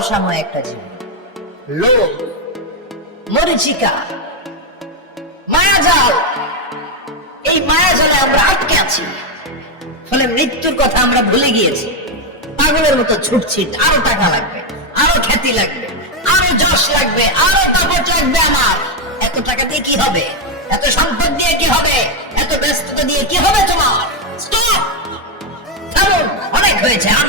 অসাময় একটা জীবন। লোভ, মরিচিকা, মায়াজাল, এই মায়াজালে আমরা আটকে আছি। ফলে মৃত্যুর কথা আমরা ভুলে গিয়েছি। পাগলের মতো ছুটছি, আরও টাকা লাগবে, আরও খ্যাতি লাগবে, আরও যশ লাগবে, আরও তাপট লাগবে আমার। এত টাকা দিয়ে কি হবে? এত সম্পদ দিয়ে কি হবে? এত ব্যস্ততা দিয়ে কি হবে তোমার? স্টপ! অনেক হয়েছে, আর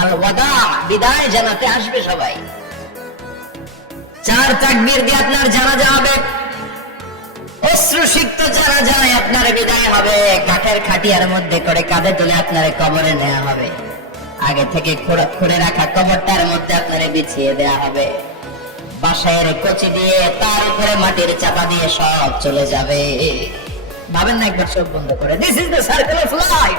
আর ওয়াদা, বিদায় জানাতে আসবে সবাই। চার দিয়ে আপনার অশ্রুসিক্ত যারা যায়, আপনার বিদায় হবে। কাঠের খাটিয়ার মধ্যে করে কাঁধে তুলে আপনার কবরে নেওয়া হবে। আগে থেকে খুঁড়ে রাখা কবরটার মধ্যে আপনারে বিছিয়ে দেয়া হবে। বাঁশের কচি দিয়ে, তার উপরে মাটির চাপা দিয়ে সব চলে যাবে। ভাবেন না একবার চোখ বন্ধ করে। This is the circle of life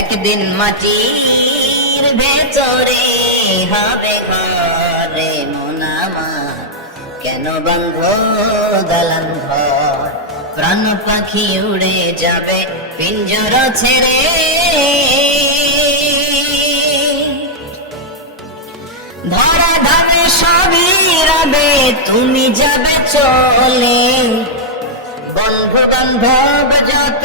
একদিন মাটির ভেতরে হবে ঘরে মোনামা কেন বন্ধ দালান প্রাণ পাখি উড়ে যাবে, পিঞ্জর ছেড়ে। ধরা ধানে সবই রবে, তুমি যাবে চলে। বন্ধু বান্ধব যত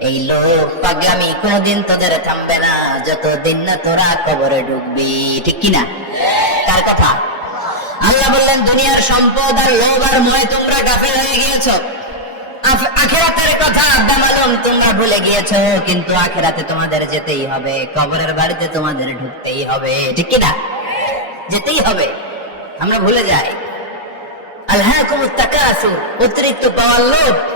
এই লোভ পাগলামি কোনোদিন তোদের থামবে না। যতদিন না তোরা কবরে ঢুকবি, ঠিক কিনা? কার কথা? আল্লাহ বললেন, দুনিয়ার সম্পদ আর লোভ আর ময় তোমরা গাফেল হয়ে গিয়েছো। আখেরাতের কথা মালুম, তোমরা ভুলে গিয়েছো, কিন্তু আখেরাতে তোমাদের যেতেই হবে। কবরের বাড়িতে তোমাদের ঢুকতেই হবে, ঠিক কিনা? যেতেই হবে। আমরা ভুলে যাই। আল্লাহ তাকাসুর অতিরিক্ত পাওয়ার লোভ।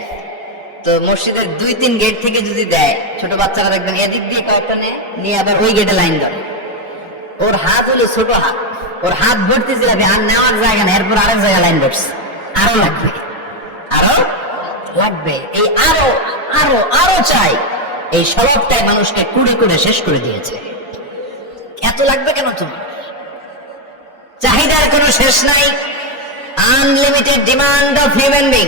তো মসজিদের দুই তিন গেট থেকে যদি দেয়, ছোট বাচ্চারা দেখবেন এদিক দিয়ে কয়েকটা নেয় আবার ওই গেটে লাইন ধরে। ওর হাত হলো ছোট হাত। ওর হাত ভর্তি জিলাপি আর নেওয়ার জায়গা না এরপর আরেক জায়গায় লাইন ধরছে। আরও লাগবে। আরও লাগবে। এই আরও আরও আরও চাই। এই স্বভাবটাই মানুষকে কুড়ে করে শেষ করে দিয়েছে। এত লাগবে কেন তোমার চাহিদার কোনো শেষ নাই। Unlimited demand of human being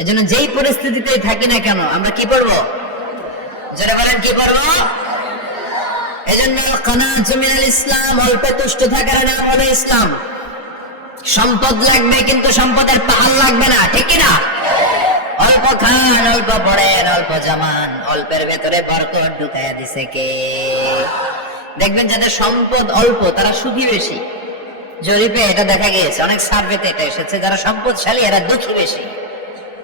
এজন্য যেই পরিস্থিতিতেই থাকি না কেন, আমরা কি পড়ব? যারা বলেন, কি পড়ব? এজন্য কানাত মিনাল ইসলাম, অল্পে তুষ্ট থাকার নাম হলো ইসলাম। সম্পদ লাগবে কিন্তু সম্পদের পাহাড় লাগবে না, ঠিক না অল্প খান, অল্প পড়েন, অল্প জামান, অল্পের ভেতরে বরকত ঢুকাইয়া দিছে কে? দেখবেন যাদের সম্পদ অল্প, তারা সুখী বেশি। জরিপে এটা দেখা গিয়েছে, অনেক সার্ভেতে এটা এসেছে, যারা সম্পদশালী, এরা দুঃখী বেশি।